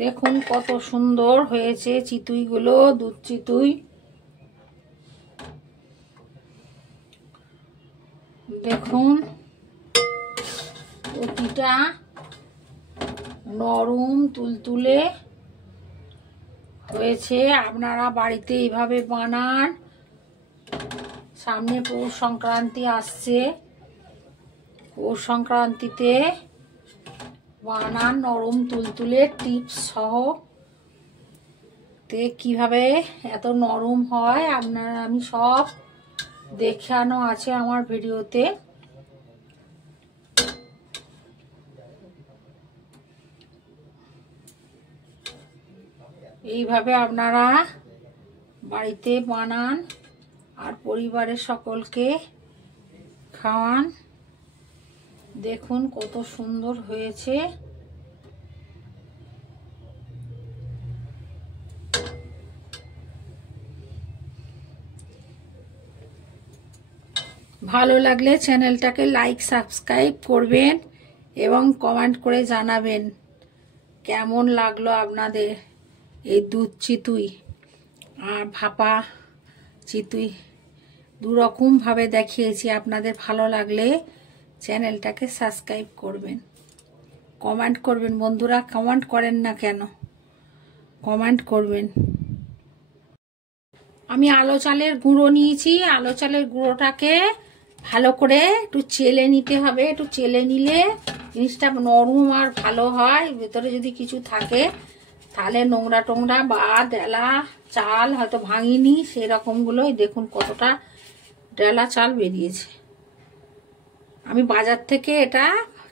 দেখুন কত সুন্দর হয়েছে চিতুইগুলো, দুধ চিতুই। দেখুন প্রতিটা নরম তুলতুলে হয়েছে। আপনারা বাড়িতে এইভাবে বানান। সামনে পৌষ সংক্রান্তি আসছে, পৌষ সংক্রান্তিতে বানান নরম তুলতুলে টিপস সহ। তে কিভাবে এত নরম হয় আপনারা, আমি সব দেখানো আছে আমার ভিডিওতে। এইভাবে আপনারা বাড়িতে বানান আর পরিবারের সকলকে খাওয়ান। দেখুন কত সুন্দর হয়েছে। ভালো লাগলে চ্যানেলটাকে লাইক সাবস্ক্রাইব করবেন এবং কমেন্ট করে জানাবেন কেমন লাগলো আপনাদের এই দুধ চিতুই আর ভাপা চিতুই। দুরকমভাবে দেখিয়েছি। আপনাদের ভালো লাগলে চ্যানেলটাকে সাবস্ক্রাইব করবেন, কমেন্ট করবেন। বন্ধুরা কমেন্ট করেন না কেন? কমেন্ট করবেন। আমি আলো চালের গুঁড়ো নিয়েছি। আলো চালের গুঁড়োটাকে ভালো করে একটু চেলে নিতে হবে। একটু চেলে নিলে জিনিসটা নরম আর ভালো হয়। ভেতরে যদি কিছু থাকে তাহলে নোংরা টোংরা বা ডেলা চাল হয়তো ভাঙিনি, সেরকমগুলোই। দেখুন কতটা ডেলা চাল বেরিয়েছে। আমি বাজার থেকে এটা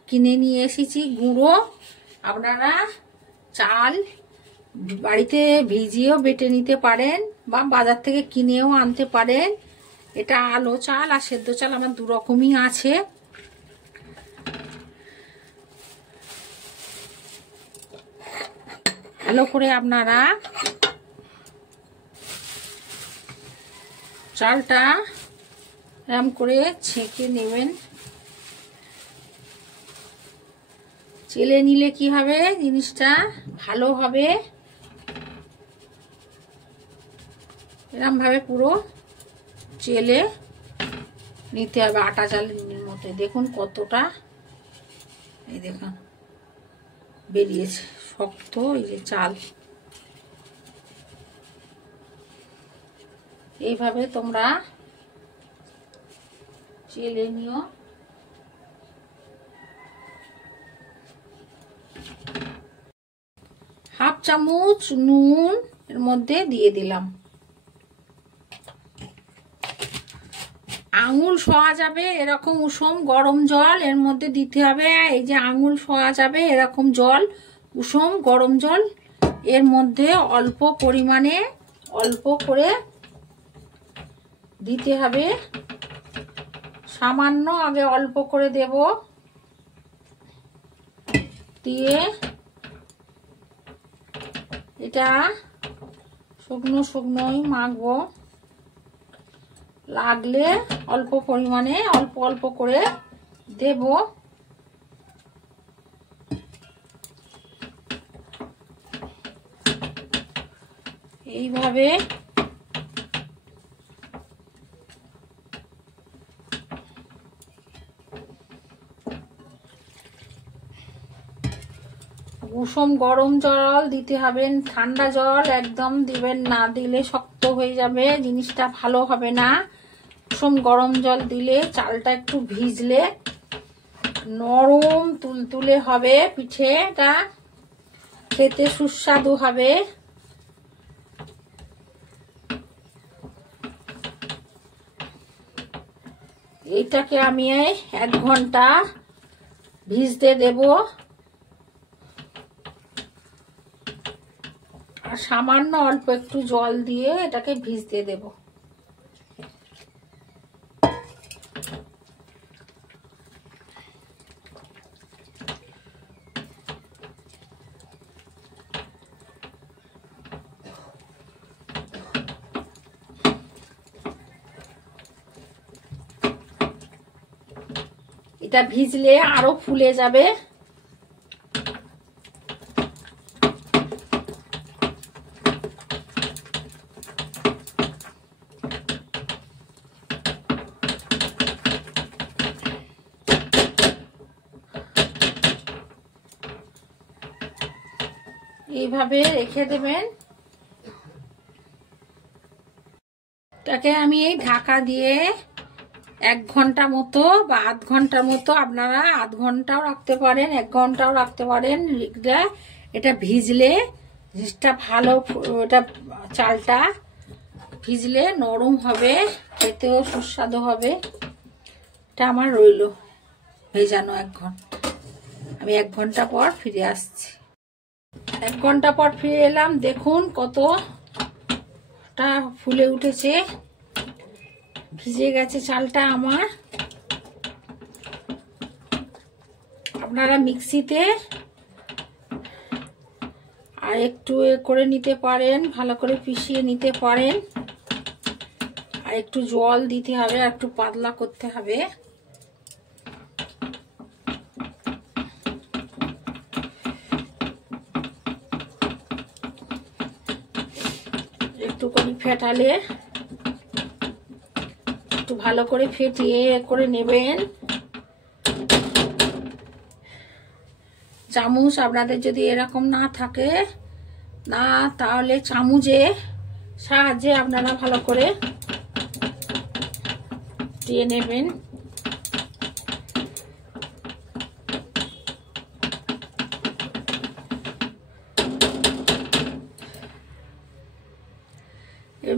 কিনে নিয়ে এসেছি গুঁড়ো। আপনারা চাল বাড়িতে ভিজিয়েও বেটে নিতে পারেন বা বাজার থেকে কিনেও আনতে পারেন। এটা আলো চাল আর সেদ্ধ চাল আমার দুরকমই আছে। ভালো করে আপনারা চালটা এরম করে ছেঁকে নেবেন। চেলে নিলে কি হবে, জিনিসটা ভালো হবে। এরম ভাবে পুরো চেলে নিতে হবে আটা চালের মতো। দেখুন কতটা, এই দেখুন বেরিয়েছে শক্ত এই যে চাল। এইভাবে তোমরা চেলে নিও। হাফ চামচ নুন এর মধ্যে দিয়ে দিলাম। আঙুল সওয়া যাবে এরকম উষুম গরম জল এর মধ্যে দিতে হবে। এই যে আঙুল সওয়া যাবে এরকম জল, উষুম গরম জল এর মধ্যে অল্প পরিমাণে অল্প করে দিতে হবে। সামান্য আগে অল্প করে দেব, দিয়ে এটা শুকনো শুকনোই মাখবো। লাগলে অল্প পরিমাণে অল্প অল্প করে দেব। এইভাবে উষুম গরম জল দিতে হবে, ঠান্ডা জল একদম দিবেন না, দিলে শক্ত হয়ে যাবে, জিনিসটা ভালো হবে না। উষুম গরম জল দিলে চালটা একটু ভিজলে নরম তুলতুলে হবে, পিঠেটা খেতে সুস্বাদু হবে। এইটাকে আমি 1 ঘন্টা ভিজতে দেব। আর সামান্য অল্প একটু জল দিয়ে এটাকে ভিজতে দেব। এটা ভিজলে আরো ফুলে যাবে, এইভাবে রেখে দেবেন। এটাকে আমি এই ঢাকা দিয়ে 1 ঘন্টা মতো বা আধ ঘন্টার মতো, আপনারা আধ ঘন্টাও রাখতে পারেন, 1 ঘন্টাও রাখতে পারেন। এটা ভিজলে জিনিসটা ভালো, এটা চালটা ভিজলে নরম হবে, খেতেও সুস্বাদু হবে। এটা আমার রইল ভেজানো 1 ঘন্টা। আমি 1 ঘন্টা পর ফিরে আসছি। 1 ঘন্টা পর ফিরে এলাম। দেখুন কতটা ফুলে উঠেছে, ভিজে গেছে চালটা আমার। আপনারা মিক্সিতে আর একটু করে নিতে পারেন, ভালো করে পিষিয়ে নিতে পারেন। আর একটু জল দিতে হবে, আর একটু পাতলা করতে হবে। একটুখানি ফেটালে, একটু ভালো করে ফেটিয়ে করে নেবেন। চামচ আপনাদের যদি এরকম না থাকে, না তাহলে চামচে সাহায্যে আপনারা ভালো করে দিয়ে নেবেন।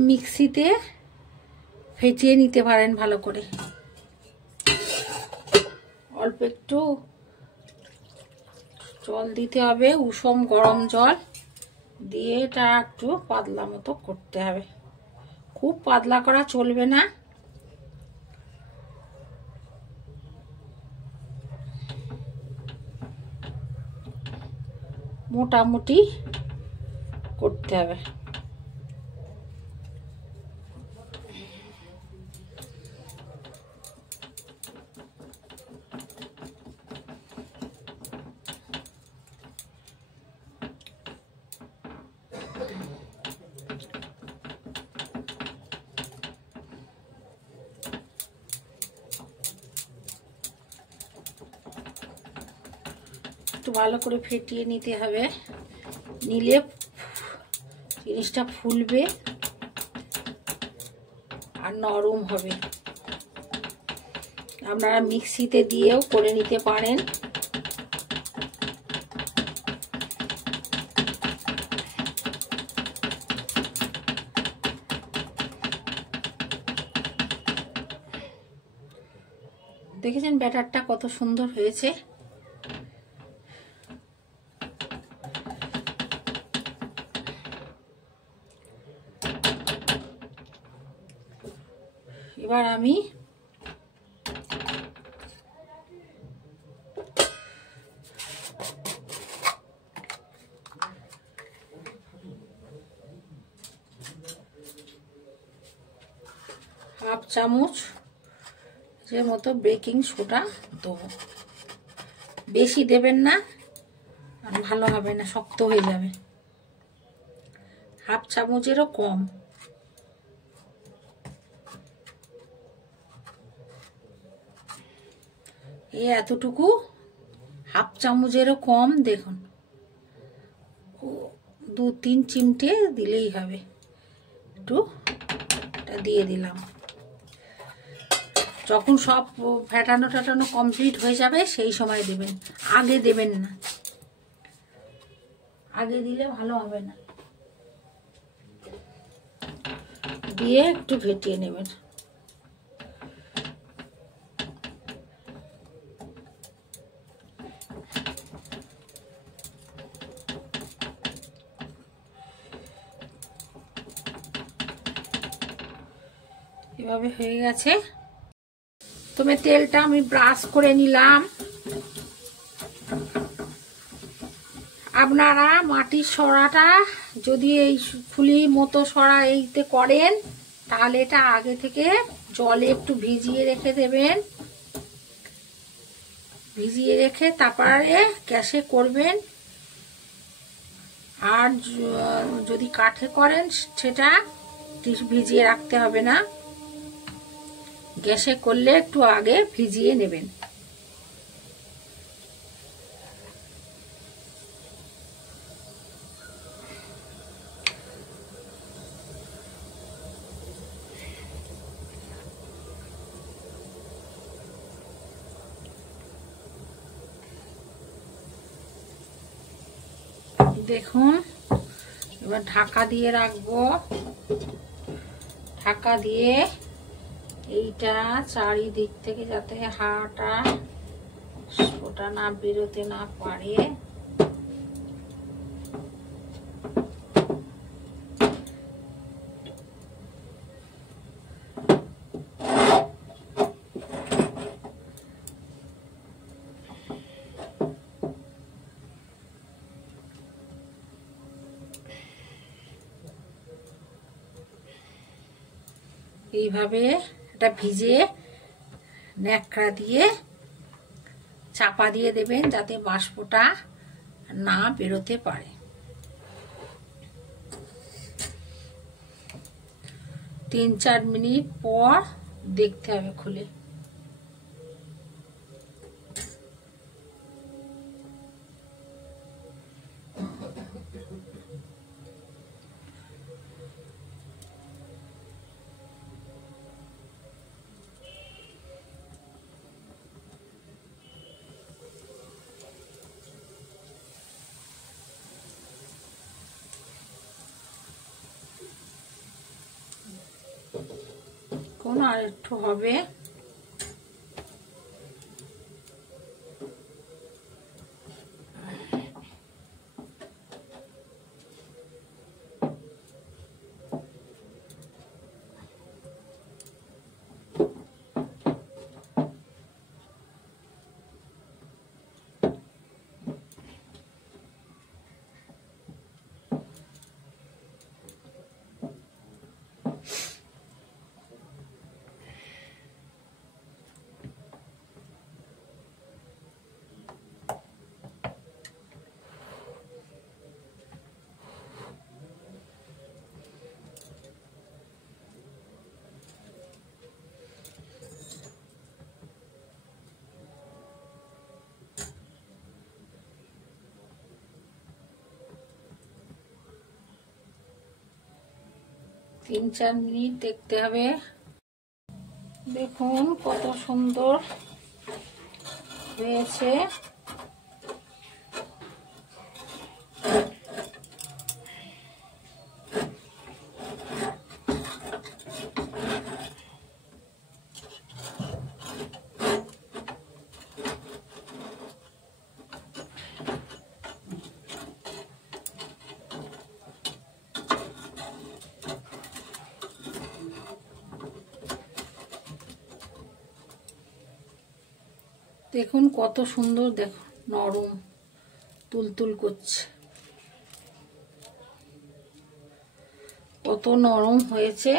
মিক্সিতে ফেটিয়ে নিতে পারেন ভালো করে। অল্প একটু জল দিতে হবে, উষম গরম জল দিয়ে এটা একটু পাতলা মতো করতে হবে। খুব পাতলা করা চলবে না। মোটামুটি করতে হবে। একটু ভালো করে ফেটিয়ে নিতে হবে, নিলে জিনিসটা ফুলবে আর নরম হবে। আপনারা মিক্সিতে দিয়েও করে নিতে পারেন। দেখেছেন ব্যাটারটা কত সুন্দর হয়েছে। এবার আমি হাফ চামচ এর মতো বেকিং সোডা দেবো। বেশি দেবেন না, ভালো হবে না, শক্ত হয়ে যাবে। হাফ চামচেরও কম। এই এতটুকু, হাফ চামচেরও কম। দেখুন 2-3 চিমটে দিলেই হবে। একটু এটা দিয়ে দিলাম। যখন সব ফেটানো টাটানো কমপ্লিট হয়ে যাবে সেই সময় দেবেন, আগে দেবেন না। আগে দিলে ভালো হবে না। দিয়ে একটু ফেটিয়ে নেবেন। এভাবে হয়ে গেছে। তবে তেলটা আমি ব্রাশ করে নিলাম। আপনারা মাটির সরাটা যদি এই ফুলি মতো সরা এইতে করেন, তাহলে এটা আগে থেকে জলে একটু ভিজিয়ে রেখে দেবেন। ভিজিয়ে রেখে তারপরে গ্যাসে করবেন। আর যদি কাঠে করেন সেটা ভিজিয়ে রাখতে হবে না। গ্যাসে করলে একটু আগে ভিজিয়ে নেবেন। দেখুন এবার ঢাকা দিয়ে রাখবো। ঢাকা দিয়ে এইটা চারিদিক থেকে যাতে হাওয়াটা ওটা না বেরোতে না পারে। এইভাবে এটা ভিজে ন্যাকড়া দিয়ে চাপা দিয়ে দেবেন যাতে বাষ্পটা না বেরোতে পারে। 3-4 মিনিট পর দেখতে হবে খুলে। কোন আর একটু হবে। তিন 4 মিনিট দেখতে হবে। দেখুন কত সুন্দর হয়েছে। দেখুন কত সুন্দর, দেখুন নরম তুলতুল করছে, কত নরম হয়েছে।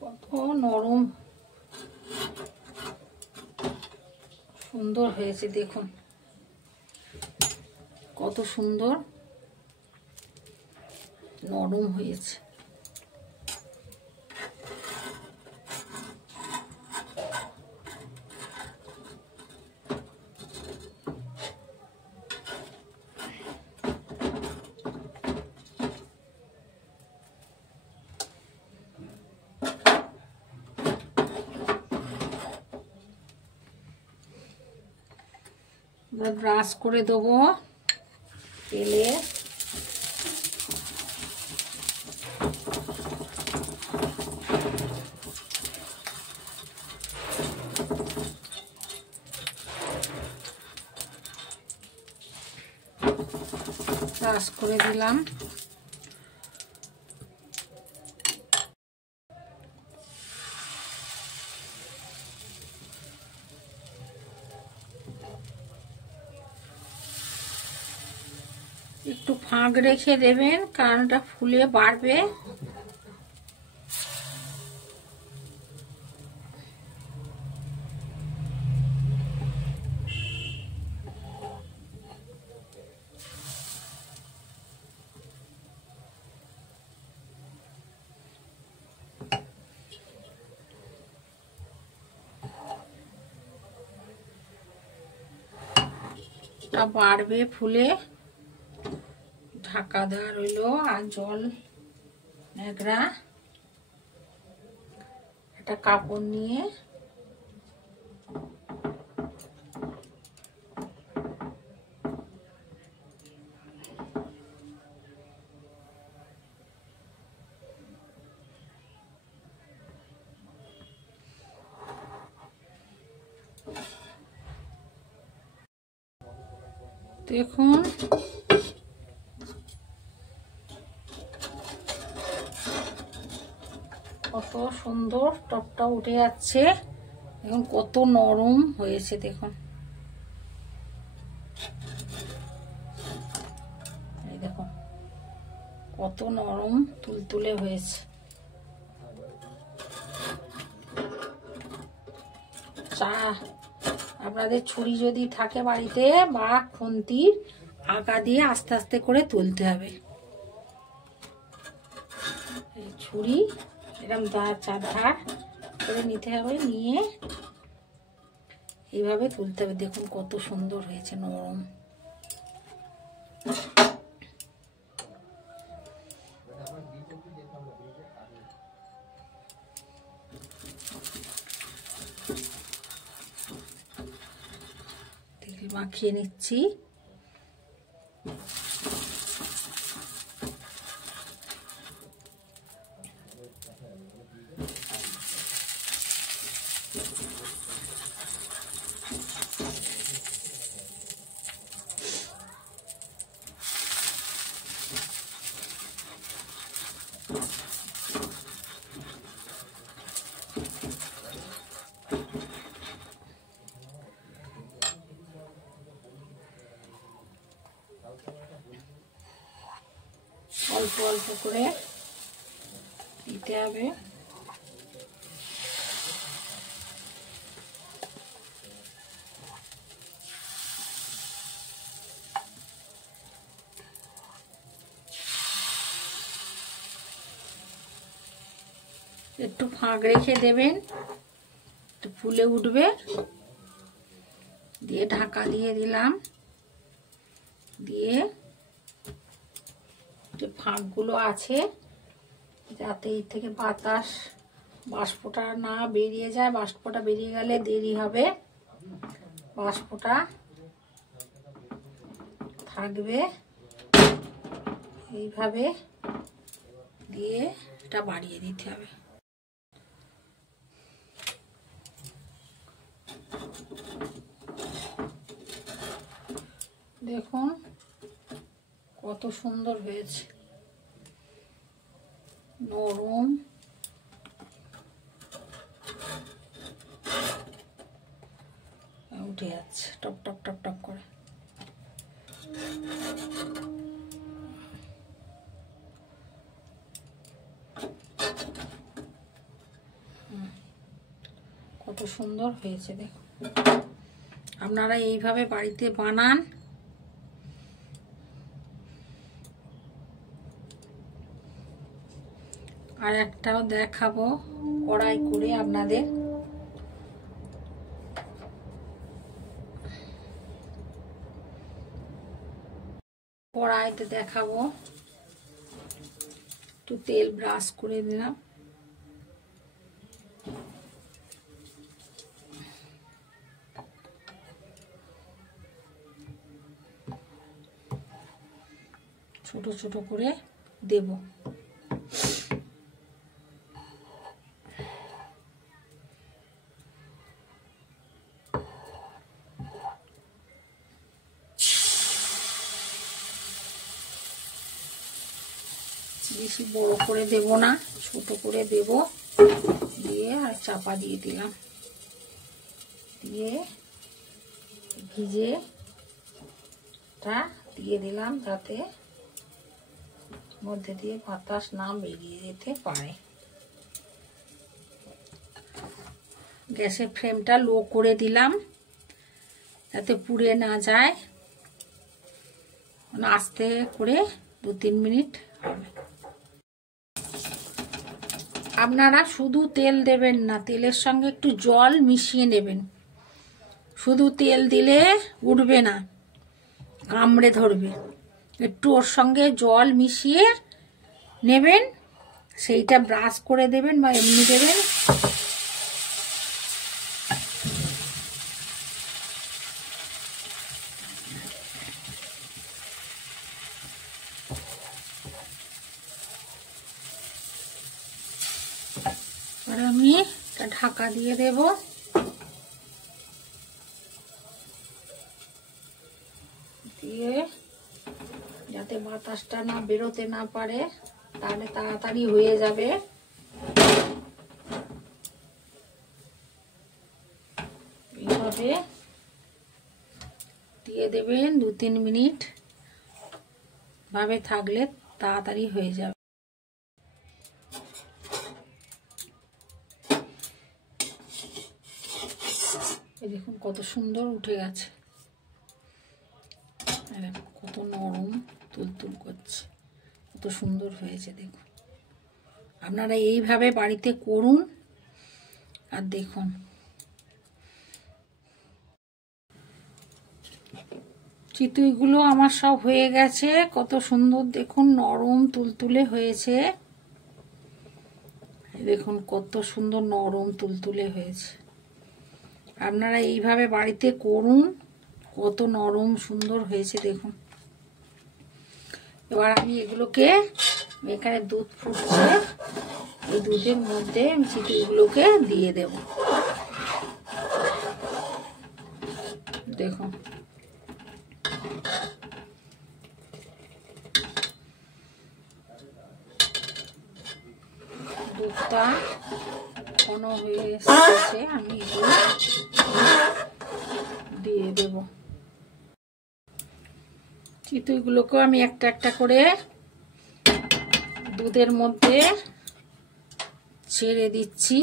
কত নরম সুন্দর হয়েছে, দেখুন কত সুন্দর নরম হয়েছে। ব্রাশ করে দেবো তেলে। ব্রাশ করে দিলাম। একটু ফাঁক রেখে দেবেন কারণ এটা ফুলে বাড়বে। রসটা বাড়বে ফুলে। ঢাকা দেওয়া রইলো। আর জল ন্যাকড়া একটা কাপড় নিয়ে দেখুন কত সুন্দর টপটা উঠে যাচ্ছে এবং কত নরম হয়েছে দেখুন। এই দেখুন কত নরম তুলতুলে হয়েছে। চা আপনাদের ছুরি যদি থাকে বাড়িতে বা খুন্তির আগা দিয়ে আস্তে আস্তে করে তুলতে হবে। এই ছুরি এরকম চার ধার করে নিতে হবে, নিয়ে এইভাবে তুলতে হবে। দেখুন কত সুন্দর হয়েছে, নরম। তেল মাখিয়ে নিচ্ছি। অল্প অল্প করে দিতে হবে। একটু ফাঁক রেখে দেবেন, একটু ফুলে উঠবে। দিয়ে ঢাকা দিয়ে দিলাম, দিয়ে যে ফাঁকগুলো আছে যাতে এর থেকে বাতাস বাষ্পটা না বেরিয়ে যায়। বাষ্পটা বেরিয়ে গেলে দেরি হবে, বাষ্পটা থাকবে। এইভাবে দিয়ে এটা বাড়িয়ে দিতে হবে। দেখুন কত সুন্দর হয়েছে, নরম। উঠে যাচ্ছে টপ টপ টপ টপ করে। কত সুন্দর হয়েছে দেখুন। আপনারা এইভাবে বাড়িতে বানান। আর একটাও দেখাবো কড়াই করে আপনাদের। কড়াইতে দেখাবো, একটু তেল ব্রাশ করে দিলাম। ছোট ছোট করে দেব। বেশি বড় করে দেব না, ছোট করে দেব। দিয়ে আর চাপা দিয়ে দিলাম, দিয়ে ভিজেটা দিয়ে দিলাম যাতে মধ্যে দিয়ে বাতাস না বেরিয়ে যেতে পারে। গ্যাসের ফ্লেমটা লো করে দিলাম যাতে পুড়ে না যায়। আস্তে করে 2-3 মিনিট হবে। আপনারা শুধু তেল দেবেন না, তেলের সঙ্গে একটু জল মিশিয়ে নেবেন। শুধু তেল দিলে উঠবে না, কামড়ে ধরবে। একটু ওর সঙ্গে জল মিশিয়ে নেবেন, সেইটা ব্রাশ করে দেবেন বা এমনি দেবেন। আর আমি ঢাকা দিয়ে দেব। দিয়ে যাতে বাতাসটা না বেরোতে না পারে, তাহলে তাড়াতাড়ি হয়ে যাবে। এইভাবে দিয়ে দেবেন 2-3 মিনিট ভাবে থাকলে তাড়াতাড়ি হয়ে যাবে। দেখুন কত সুন্দর উঠে গেছে, কত নরম তুলতুল করছে, কত সুন্দর হয়েছে। দেখুন আপনারা এইভাবে বাড়িতে করুন আর দেখুন। চিতইগুলো আমার সব হয়ে গেছে, কত সুন্দর দেখুন নরম তুলতুলে হয়েছে। দেখুন কত সুন্দর নরম তুলতুলে হয়েছে। আপনারা এইভাবে বাড়িতে করুন, কত নরম সুন্দর হয়েছে দেখুন। এবার আমি এগুলোকে, এখানে দুধ ফুটছে, এই দুধের মধ্যে আমি চিতইগুলোকে দিয়ে দেব। দেখুন দুধটা ঘন হয়ে এসেছে, আমি এগুলো দিয়ে দেব। চিতইগুলোকেও আমি একটা একটা করে দুধের মধ্যে ছেড়ে দিচ্ছি।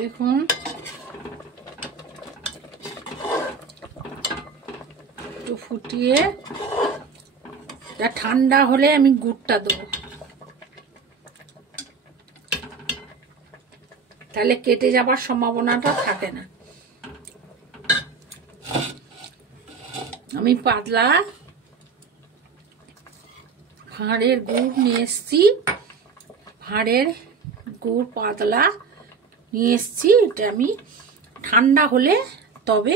দেখুন একটু ফুটিয়ে ঠান্ডা হলে আমি গুড়টা দেবো, তাহলে কেটে যাবার সম্ভাবনাটা থাকে না। আমি পাতলা ভাঁড়ের গুড় নিয়ে এসছি, ভাঁড়ের গুড় পাতলা নিয়ে এসছি। এটা আমি ঠান্ডা হলে তবে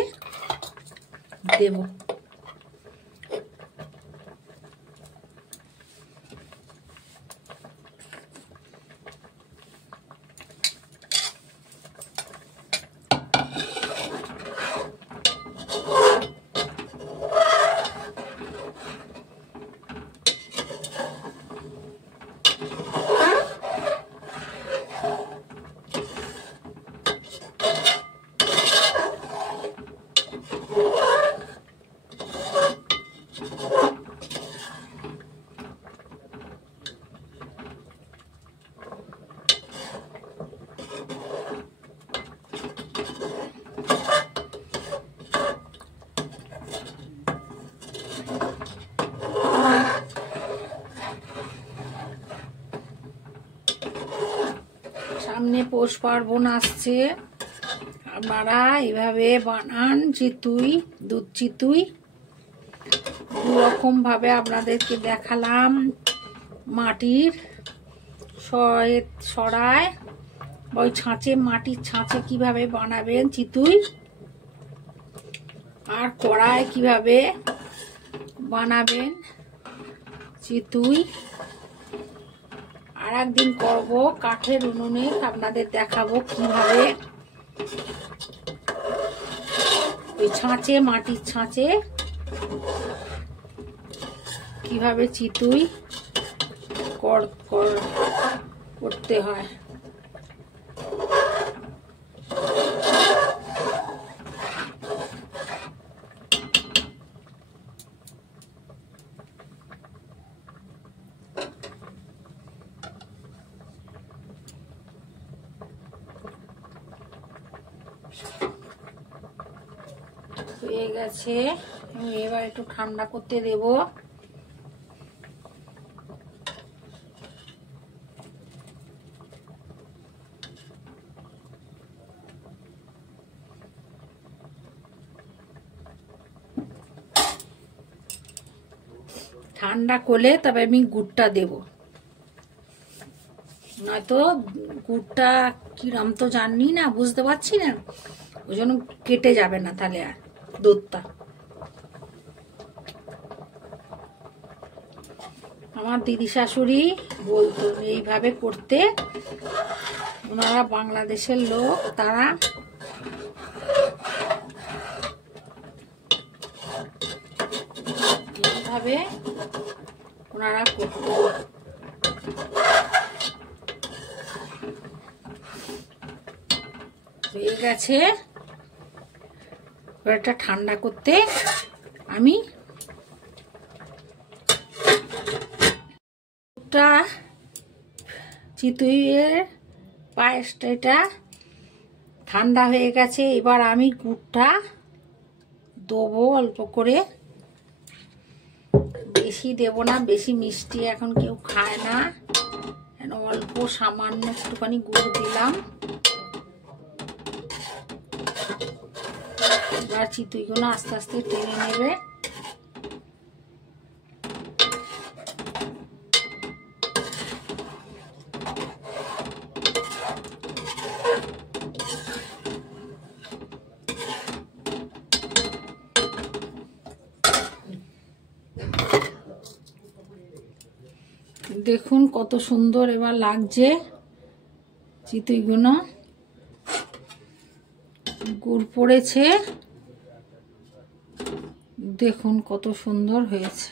দেব। সামনে পৌষ পার্বণ আসছে, আপনারা এইভাবে বানান চিতই, দুধ চিতই। দুরকম ভাবে আপনাদেরকে দেখালাম, মাটির সরায় ওই ছাঁচে, মাটির ছাঁচে কিভাবে বানাবেন চিতই, আর কড়ায় কিভাবে বানাবেন চিতই। আর একদিন করব কাঠের উনুনে, আপনাদের দেখাবো কিভাবে ওই ছাঁচে, মাটির ছাঁচে কিভাবে চিতই করতে হয়। হয়ে গেছে, এবার একটু ঠান্ডা করতে দেব। ঠান্ডা করলে তবে আমি গুড়টা দেব, নয়তো গুড়টা কিরম তো জানি না, বুঝতে পারছি না, ওই জন্য কেটে যাবে না তাহলে আর দুধটা। আমার দিদি শাশুড়ি বলতো এইভাবে করতে, ওনারা বাংলাদেশের লোক, তারা এইভাবে ওনারা করতো। হয়ে গেছে, এটা ঠান্ডা করতে আমি চিতইয়ের পায়েসটা এটা ঠান্ডা হয়ে গেছে। এবার আমি গুড়টা দেবো অল্প করে, বেশি দেব না, বেশি মিষ্টি এখন কেউ খায় না, অল্প সামান্য একটুখানি গুড় দিলাম। এবার চিতইগুলো আস্তে আস্তে টেনে নেবে। দেখুন কত সুন্দর এবার লাগছে চিতইগুলো, গুড় পড়েছে, দেখুন কত সুন্দর হয়েছে।